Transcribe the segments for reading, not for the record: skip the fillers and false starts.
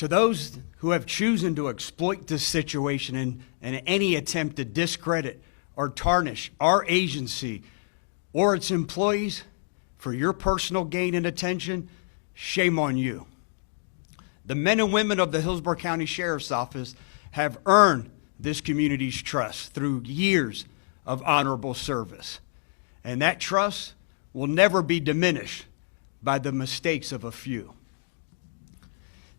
To those who have chosen to exploit this situation in any attempt to discredit or tarnish our agency or its employees for your personal gain and attention, shame on you. The men and women of the Hillsborough County Sheriff's Office have earned this community's trust through years of honorable service. And that trust will never be diminished by the mistakes of a few.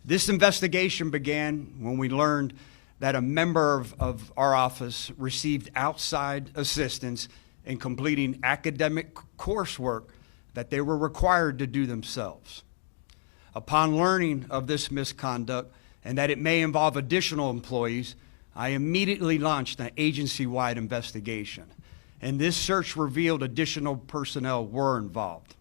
This investigation began when we learned that a member of our office received outside assistance in completing academic coursework that they were required to do themselves. Upon learning of this misconduct and that it may involve additional employees, I immediately launched an agency-wide investigation. And this search revealed additional personnel were involved.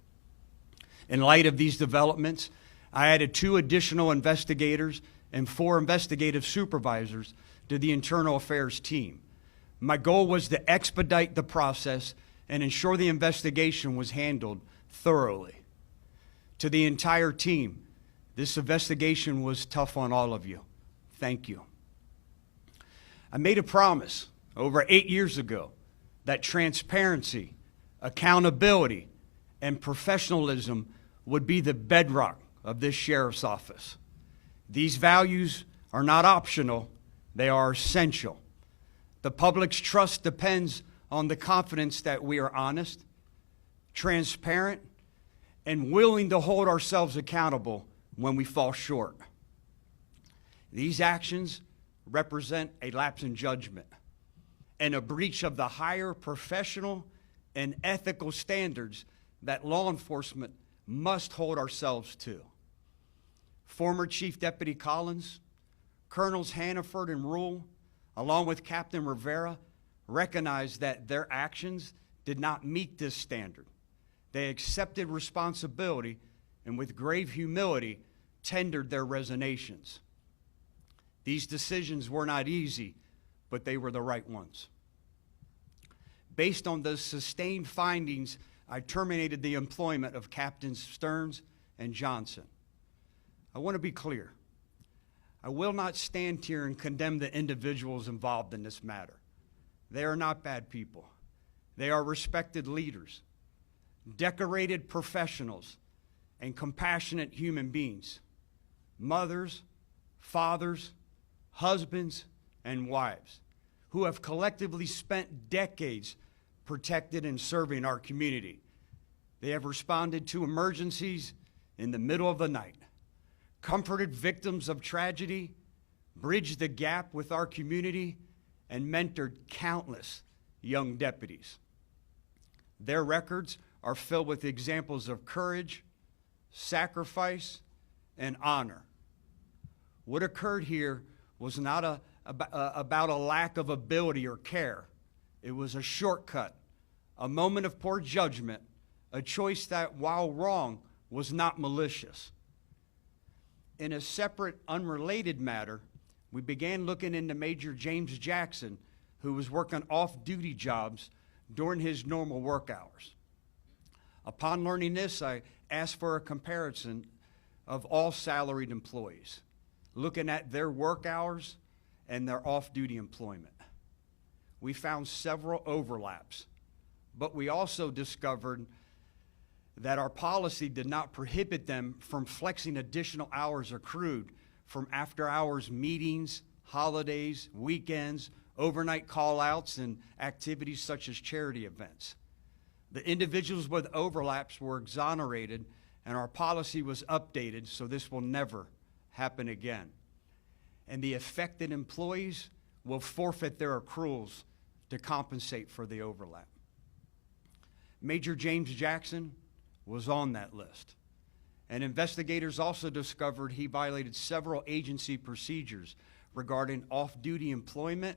In light of these developments, I added 2 additional investigators and 4 investigative supervisors to the internal affairs team. My goal was to expedite the process and ensure the investigation was handled thoroughly. To the entire team, this investigation was tough on all of you. Thank you. I made a promise over 8 years ago that transparency, accountability, and professionalism would be the bedrock of this sheriff's office. These values are not optional, they are essential. The public's trust depends on the confidence that we are honest, transparent, and willing to hold ourselves accountable when we fall short. These actions represent a lapse in judgment and a breach of the higher professional and ethical standards that law enforcement must hold ourselves to. Former Chief Deputy Collins, Colonels Hannaford and Rule, along with Captain Rivera, recognized that their actions did not meet this standard. They accepted responsibility and with grave humility tendered their resignations. These decisions were not easy, but they were the right ones. Based on the sustained findings, I terminated the employment of Captains Stearns and Johnson. I want to be clear. I will not stand here and condemn the individuals involved in this matter. They are not bad people. They are respected leaders, decorated professionals, and compassionate human beings, mothers, fathers, husbands, and wives, who have collectively spent decades protected and serving our community. They have responded to emergencies in the middle of the night, comforted victims of tragedy, bridged the gap with our community, and mentored countless young deputies. Their records are filled with examples of courage, sacrifice, and honor. What occurred here was not about a lack of ability or care. It was a shortcut, a moment of poor judgment, a choice that, while wrong, was not malicious. In a separate, unrelated matter, we began looking into Major James Jackson, who was working off-duty jobs during his normal work hours. Upon learning this, I asked for a comparison of all salaried employees, looking at their work hours and their off-duty employment. We found several overlaps, but we also discovered that our policy did not prohibit them from flexing additional hours accrued from after-hours meetings, holidays, weekends, overnight call-outs, and activities such as charity events. The individuals with overlaps were exonerated, and our policy was updated so this will never happen again. And the affected employees will forfeit their accruals to compensate for the overlap. Major James Jackson was on that list. And investigators also discovered he violated several agency procedures regarding off-duty employment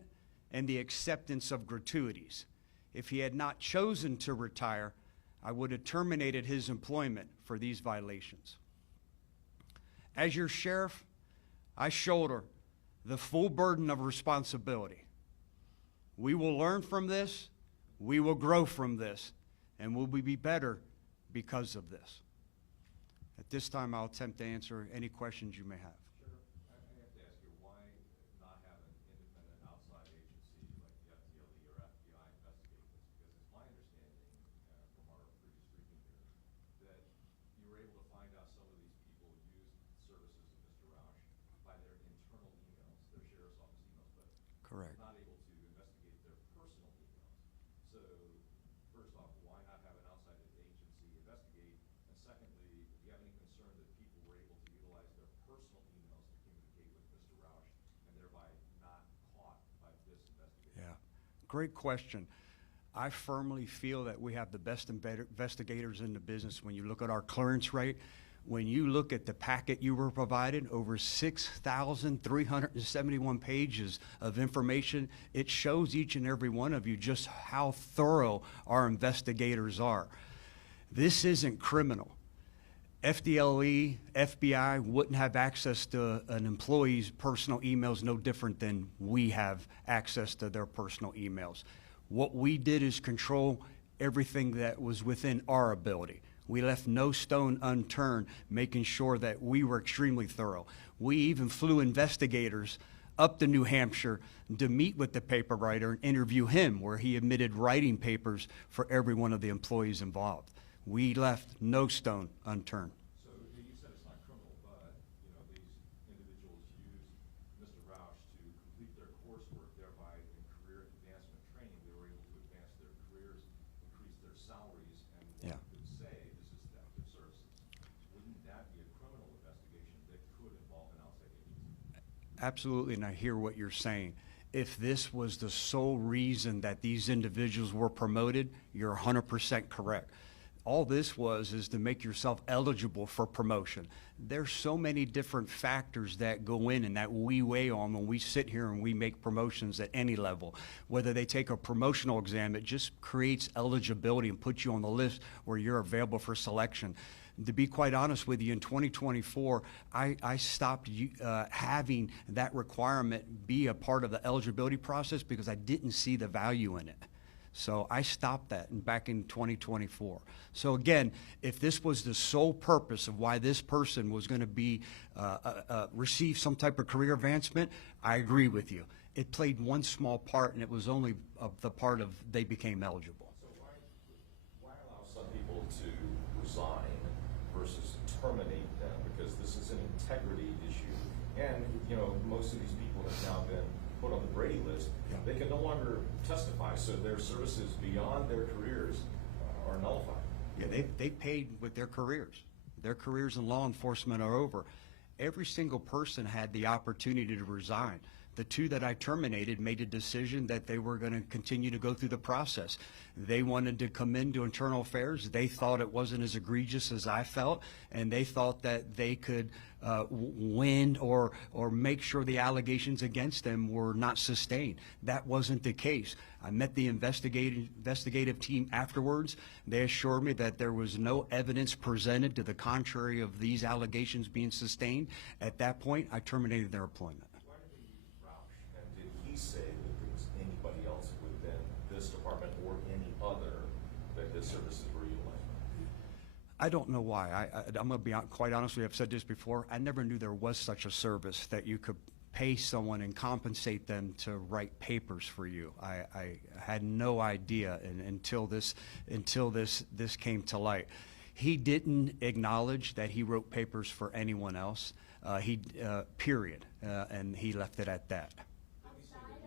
and the acceptance of gratuities. If he had not chosen to retire, I would have terminated his employment for these violations. As your sheriff, I shoulder the full burden of responsibility. We will learn from this, we will grow from this, and we will be better because of this. At this time, I'll attempt to answer any questions you may have. Sure. Great question. I firmly feel that we have the best investigators in the business. When you look at our clearance rate, when you look at the packet you were provided, over 6,371 pages of information, it shows each and every one of you just how thorough our investigators are. This isn't criminal. FDLE, FBI wouldn't have access to an employee's personal emails no different than we have access to their personal emails. What we did is control everything that was within our ability. We left no stone unturned, making sure that we were extremely thorough. We even flew investigators up to New Hampshire to meet with the paper writer and interview him, where he admitted writing papers for every one of the employees involved. We left no stone unturned. So you said it's not criminal, but these individuals used Mr. Roush to complete their coursework, thereby in career advancement training, they were able to advance their careers, increase their salaries, and one could say this is theft of services. Wouldn't that be a criminal investigation that could involve an outside agency? Absolutely, and I hear what you're saying. If this was the sole reason that these individuals were promoted, you're 100% correct. All this is to make yourself eligible for promotion. There's so many different factors that go in and that we weigh on when we sit here and we make promotions at any level. Whether they take a promotional exam, it just creates eligibility and puts you on the list where you're available for selection. To be quite honest with you, in 2024, I stopped having that requirement be a part of the eligibility process because I didn't see the value in it. So I stopped that back in 2024. So again, if this was the sole purpose of why this person was going to be receive some type of career advancement, I agree with you. It played one small part, and it was only the part of they became eligible. So why allow some people to resign versus terminate them? Because this is an integrity issue, and most of these people have now been put on the Brady list. They can no longer testify, so their services beyond their careers are nullified. Yeah, they paid with their careers. Their careers in law enforcement are over. Every single person had the opportunity to resign. The two that I terminated made a decision that they were going to continue to go through the process. They wanted to come into internal affairs. They thought it wasn't as egregious as I felt, and they thought that they could win or make sure the allegations against them were not sustained. That wasn't the case. I met the investigative team afterwards. They assured me that there was no evidence presented to the contrary of these allegations being sustained. At that point, I terminated their employment. Did he say that there was anybody else within this department or any other that his services were utilized? I don't know why. I'm going to be quite honest with you. I've said this before. I never knew there was such a service that you could pay someone and compensate them to write papers for you. I had no idea until this came to light. He didn't acknowledge that he wrote papers for anyone else. Period. And he left it at that. Outside of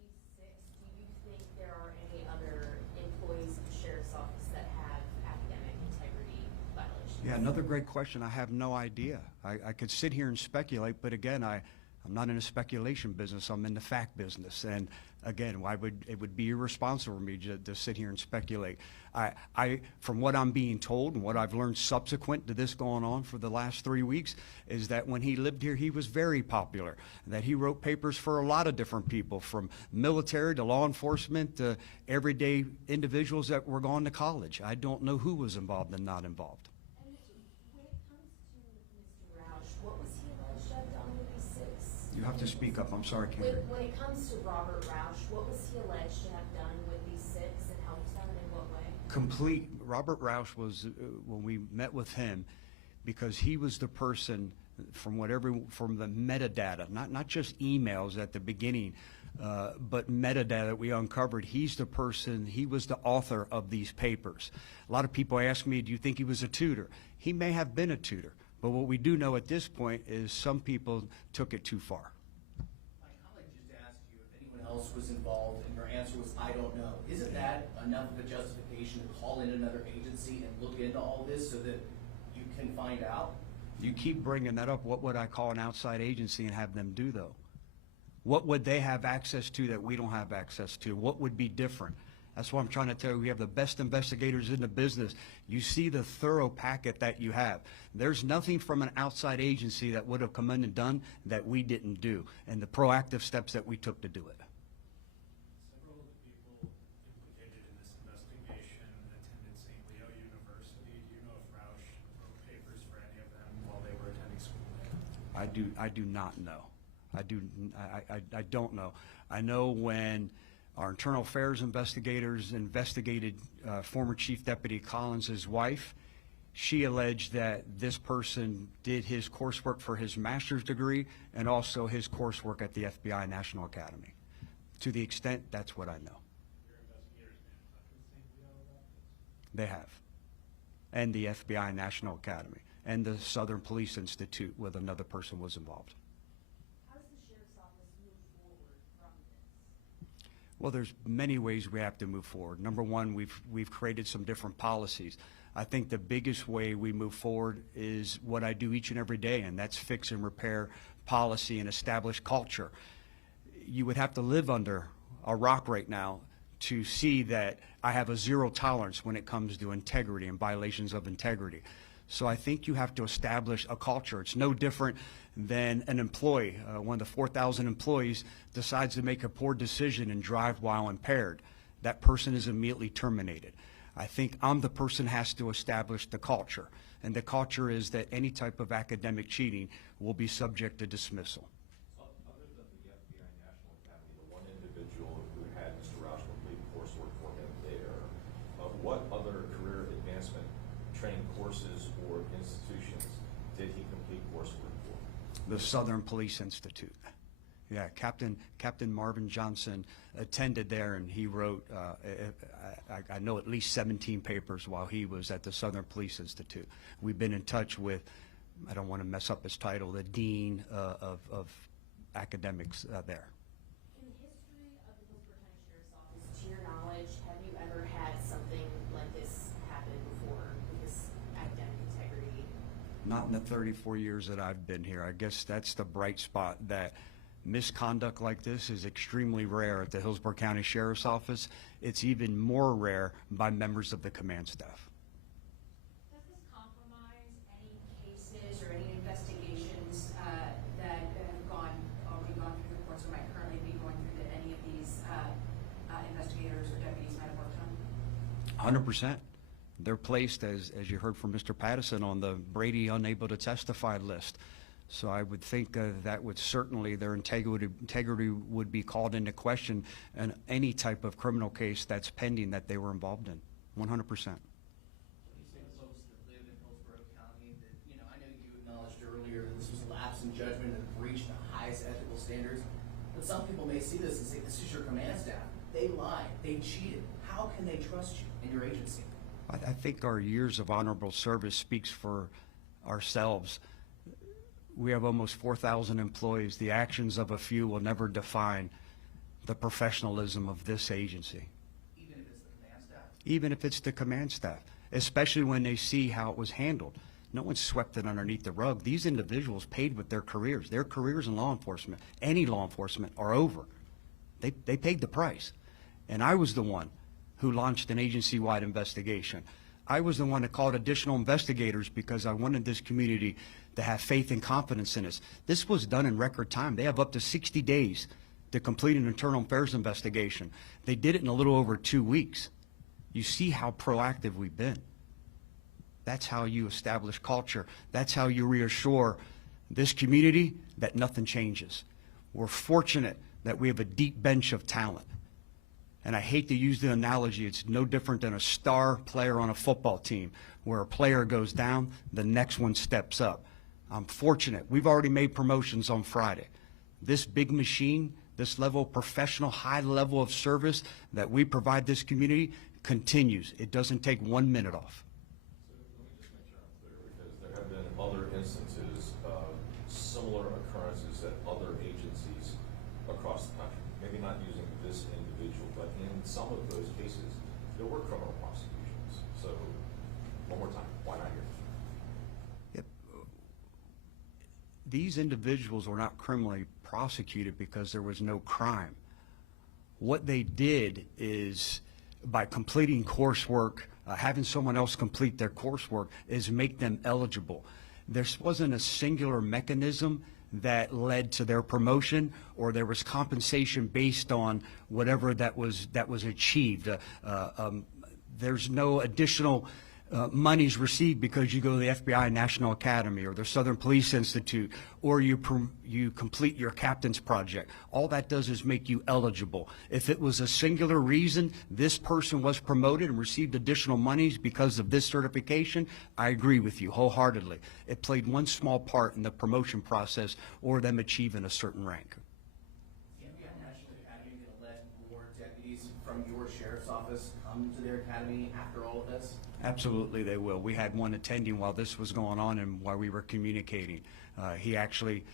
these 6, do you think there are any other employees of the Sheriff's Office that have academic integrity violations? Yeah, another great question. I have no idea. I could sit here and speculate, but again, I'm not in a speculation business. I'm in the fact business. And again, it would be irresponsible for me to sit here and speculate. From what I'm being told and what I've learned subsequent to this going on for the last 3 weeks is that when he lived here, he was very popular, that he wrote papers for a lot of different people, from military to law enforcement to everyday individuals that were going to college. I don't know who was involved and not involved. And when it comes to Mr. Roush, what was he alleged to have done with these 6? You have to speak up. I'm sorry, Kendra. When it comes to Robert Roush, what was he alleged to have done with these 6 and helped them in what way? Complete. Robert Roush was, when we met with him, because he was the person from the metadata, not just emails at the beginning, but metadata that we uncovered. He's the person, he was the author of these papers. A lot of people ask me, do you think he was a tutor? He may have been a tutor, but what we do know at this point is some people took it too far. My colleague just asked you if anyone else was involved, and your answer was, I don't know. Isn't that enough of a justification to call in another agency and look into all this so that you can find out? You keep bringing that up. What would I call an outside agency and have them do, though? What would they have access to that we don't have access to? What would be different? That's what I'm trying to tell you. We have the best investigators in the business. You see the thorough packet that you have. There's nothing from an outside agency that would have come in and done that we didn't do, and the proactive steps that we took to do it. Several of the people implicated in this investigation attended St. Leo University. Do you know if Roush wrote papers for any of them while they were attending school there? I do not know. I don't know. I know when our internal affairs investigators investigated former Chief Deputy Collins' wife, she alleged that this person did his coursework for his master's degree and also his coursework at the FBI National Academy. To the extent, that's what I know. Your investigators been in touch with St. Leo about this? They have. And the FBI National Academy and the Southern Police Institute, with another person was involved. How does the sheriff's office move forward from this? Well, there's many ways we have to move forward. Number one, we've created some different policies. I think the biggest way we move forward is what I do each and every day, and that's fix and repair policy and establish culture. You would have to live under a rock right now to see that I have a zero tolerance when it comes to integrity and violations of integrity. So I think you have to establish a culture. It's no different than an employee. One of the 4,000 employees decides to make a poor decision and drive while impaired. That person is immediately terminated. I think I'm the person who has to establish the culture. And the culture is that any type of academic cheating will be subject to dismissal. Other than the FBI National Academy, the one individual who had Mr. Roush complete coursework for him there, what other career advancement training courses or institutions did he complete coursework for? The Southern Police Institute. Yeah, Captain Marvin Johnson attended there, and he wrote, I know, at least 17 papers while he was at the Southern Police Institute. We've been in touch with, I don't want to mess up his title, the Dean of Academics there. In the history of the Hillsborough County Sheriff's Office, to your knowledge, have you ever had something like this happen before with this academic integrity? Not in the 34 years that I've been here. I guess that's the bright spot, that misconduct like this is extremely rare at the Hillsborough County Sheriff's Office. It's even more rare by members of the command staff. Does this compromise any cases or any investigations that have already gone through the courts or might currently be going through that any of these investigators or deputies might have worked on? 100%. They're placed, as you heard from Mr. Pattison, on the Brady unable to testify list. So I would think that would certainly, their integrity would be called into question in any type of criminal case that's pending that they were involved in, 100%. When you say the folks that live in Hillsborough County, that, I know you acknowledged earlier that this was a lapse in judgment and breached the highest ethical standards, but some people may see this and say, this is your command staff. They lied, they cheated. How can they trust you and your agency? I think our years of honorable service speaks for ourselves. We have almost 4,000 employees. The actions of a few will never define the professionalism of this agency. Even if it's the command staff? Even if it's the command staff, especially when they see how it was handled. No one swept it underneath the rug. These individuals paid with their careers. Their careers in law enforcement, any law enforcement, are over. They paid the price. And I was the one who launched an agency-wide investigation. I was the one that called additional investigators because I wanted this community to have faith and confidence in us. This was done in record time. They have up to 60 days to complete an internal affairs investigation. They did it in a little over 2 weeks. You see how proactive we've been. That's how you establish culture. That's how you reassure this community that nothing changes. We're fortunate that we have a deep bench of talent. And I hate to use the analogy, it's no different than a star player on a football team, where a player goes down, the next one steps up. I'm fortunate. We've already made promotions on Friday. This big machine, this level of professional, high level of service that we provide this community continues. It doesn't take 1 minute off. So let me just make sure I'm clear, because there have been other instances of similar occurrences at other agencies across the country. Maybe not using this individual, but in some of those cases, there were criminal prosecutions. So, one more time, why not here? these individuals were not criminally prosecuted because there was no crime. What they did is, by completing coursework, having someone else complete their coursework, is make them eligible. There wasn't a singular mechanism that led to their promotion, or there was compensation based on whatever that was achieved. There's no additional monies received because you go to the FBI National Academy or the Southern Police Institute, or you complete your captain's project. All that does is make you eligible. If it was a singular reason this person was promoted and received additional monies because of this certification, I agree with you wholeheartedly. It played one small part in the promotion process or them achieving a certain rank. Is the FBI National Academy going to let more deputies from your sheriff's office come to their academy after all of this? Absolutely, they will. We had one attending while this was going on and while we were communicating. He actually,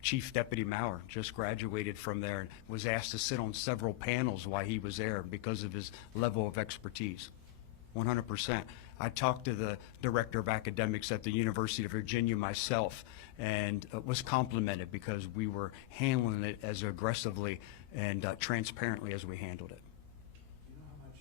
Chief Deputy Maurer, just graduated from there and was asked to sit on several panels while he was there because of his level of expertise. 100%. I talked to the Director of Academics at the University of Virginia myself, and was complimented because we were handling it as aggressively and transparently as we handled it. Do you know how much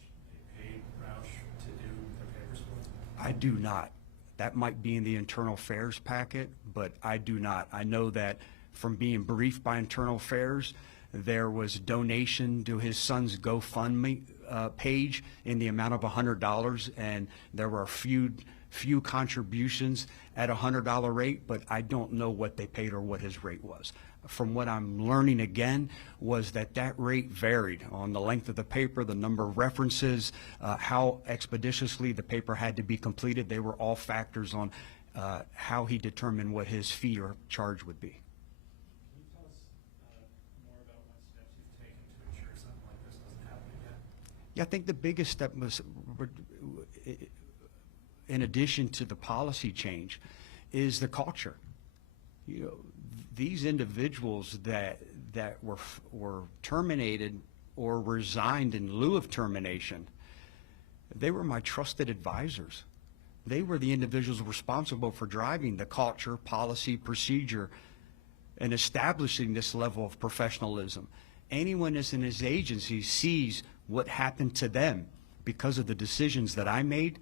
they paid Roush to do the papers for? I do not. That might be in the internal affairs packet, but I do not. I know that from being briefed by internal affairs, there was donation to his son's GoFundMe page in the amount of $100, and there were a few contributions at $100 rate, but I don't know what they paid or what his rate was. From what I'm learning again was that rate varied on the length of the paper, the number of references, how expeditiously the paper had to be completed. They were all factors on how he determined what his fee or charge would be. Can you tell us more about what steps you've taken to ensure something like this doesn't happen again? Yeah, I think the biggest step was, in addition to the policy change, is the culture. You know, these individuals that were terminated or resigned in lieu of termination, they were my trusted advisors. They were the individuals responsible for driving the culture, policy, procedure, and establishing this level of professionalism. Anyone that's in his agency sees what happened to them because of the decisions that I made.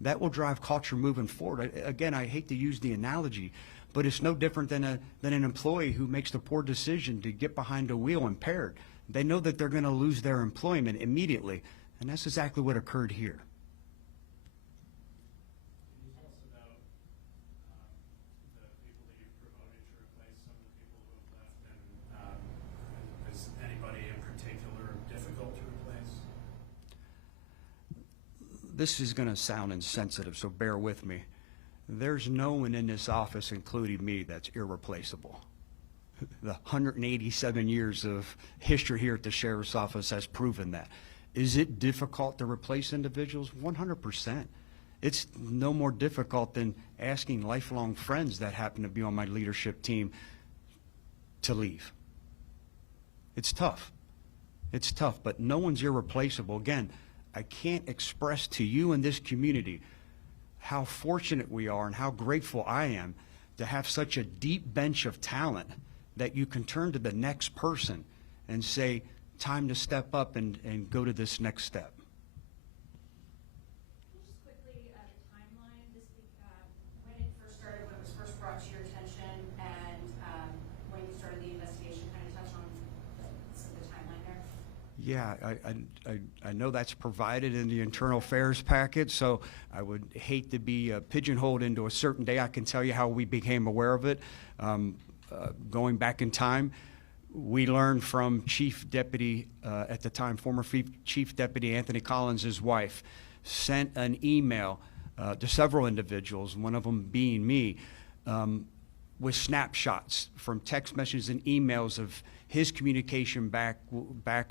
That will drive culture moving forward. Again, I hate to use the analogy, but it's no different than an employee who makes the poor decision to get behind a wheel impaired. They know that they're going to lose their employment immediately, and that's exactly what occurred here. Can you tell us about the people that you've promoted to replace some of the people who have left, and is anybody in particular difficult to replace? This is going to sound insensitive, so bear with me. There's no one in this office, including me, that's irreplaceable. The 187 years of history here at the Sheriff's Office has proven that. Is it difficult to replace individuals? 100%. It's no more difficult than asking lifelong friends that happen to be on my leadership team to leave. It's tough. It's tough, but no one's irreplaceable. Again, I can't express to you in this community how fortunate we are and how grateful I am to have such a deep bench of talent that you can turn to the next person and say, time to step up and go to this next step. Just quickly, the timeline, when it first started, when it was first brought to your attention, and when you started the investigation, kind of touch on some of the timeline there? Yeah, I know that's provided in the internal affairs packet, so I would hate to be pigeonholed into a certain day. I can tell you how we became aware of it. Going back in time, we learned from Chief Deputy, at the time, former Chief Deputy Anthony Collins' wife, sent an email to several individuals, one of them being me, with snapshots from text messages and emails of his communication back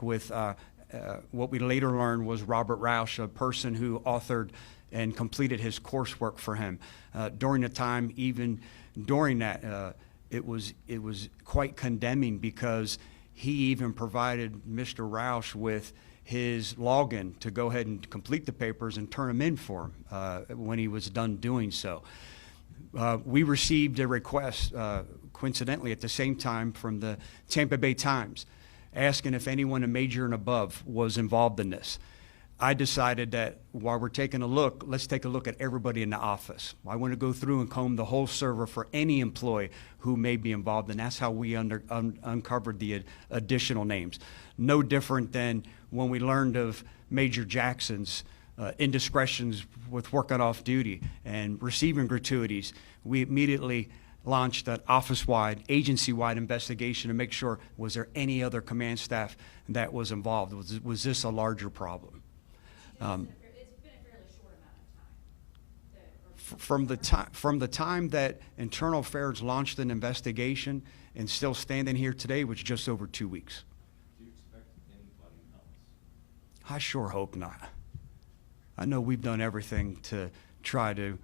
with what we later learned was Robert Roush, a person who authored and completed his coursework for him. During the time, even during that, it was quite condemning because he even provided Mr. Roush with his login to go ahead and complete the papers and turn them in for him when he was done doing so. We received a request, coincidentally, at the same time from the Tampa Bay Times, asking if anyone a major and above was involved in this. I decided that while we're taking a look, let's take a look at everybody in the office. I want to go through and comb the whole server for any employee who may be involved, and that's how we uncovered the additional names. No different than when we learned of Major Jackson's indiscretions with working off duty and receiving gratuities. We immediately launched an office-wide, agency-wide investigation to make sure, was there any other command staff that was involved? Was this a larger problem? It's been a fairly short amount of time. From the time that Internal Affairs launched an investigation and still standing here today, was just over 2 weeks. Do you expect anybody else? I sure hope not. I know we've done everything to try to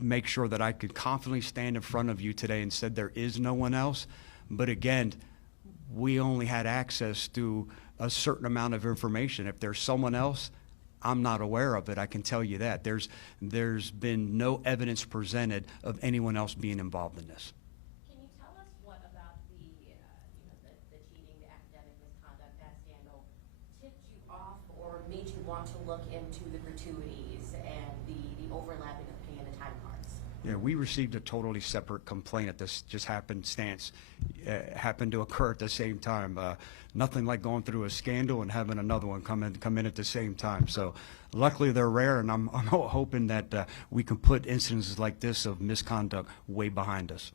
make sure that I could confidently stand in front of you today and said there is no one else. But again, we only had access to a certain amount of information. If there's someone else, I'm not aware of it. I can tell you that. There's been no evidence presented of anyone else being involved in this. Can you tell us what about the cheating, the academic misconduct, that scandal tipped you off or made you want to look into the gratuities and the overlapping of pay and the time cards? Yeah, we received a totally separate complaint at this just happened to occur at the same time. Nothing like going through a scandal and having another one come in at the same time. So luckily they're rare, and I'm hoping that we can put instances like this of misconduct way behind us.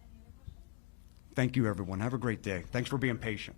Any other questions? Thank you, everyone. Have a great day. Thanks for being patient.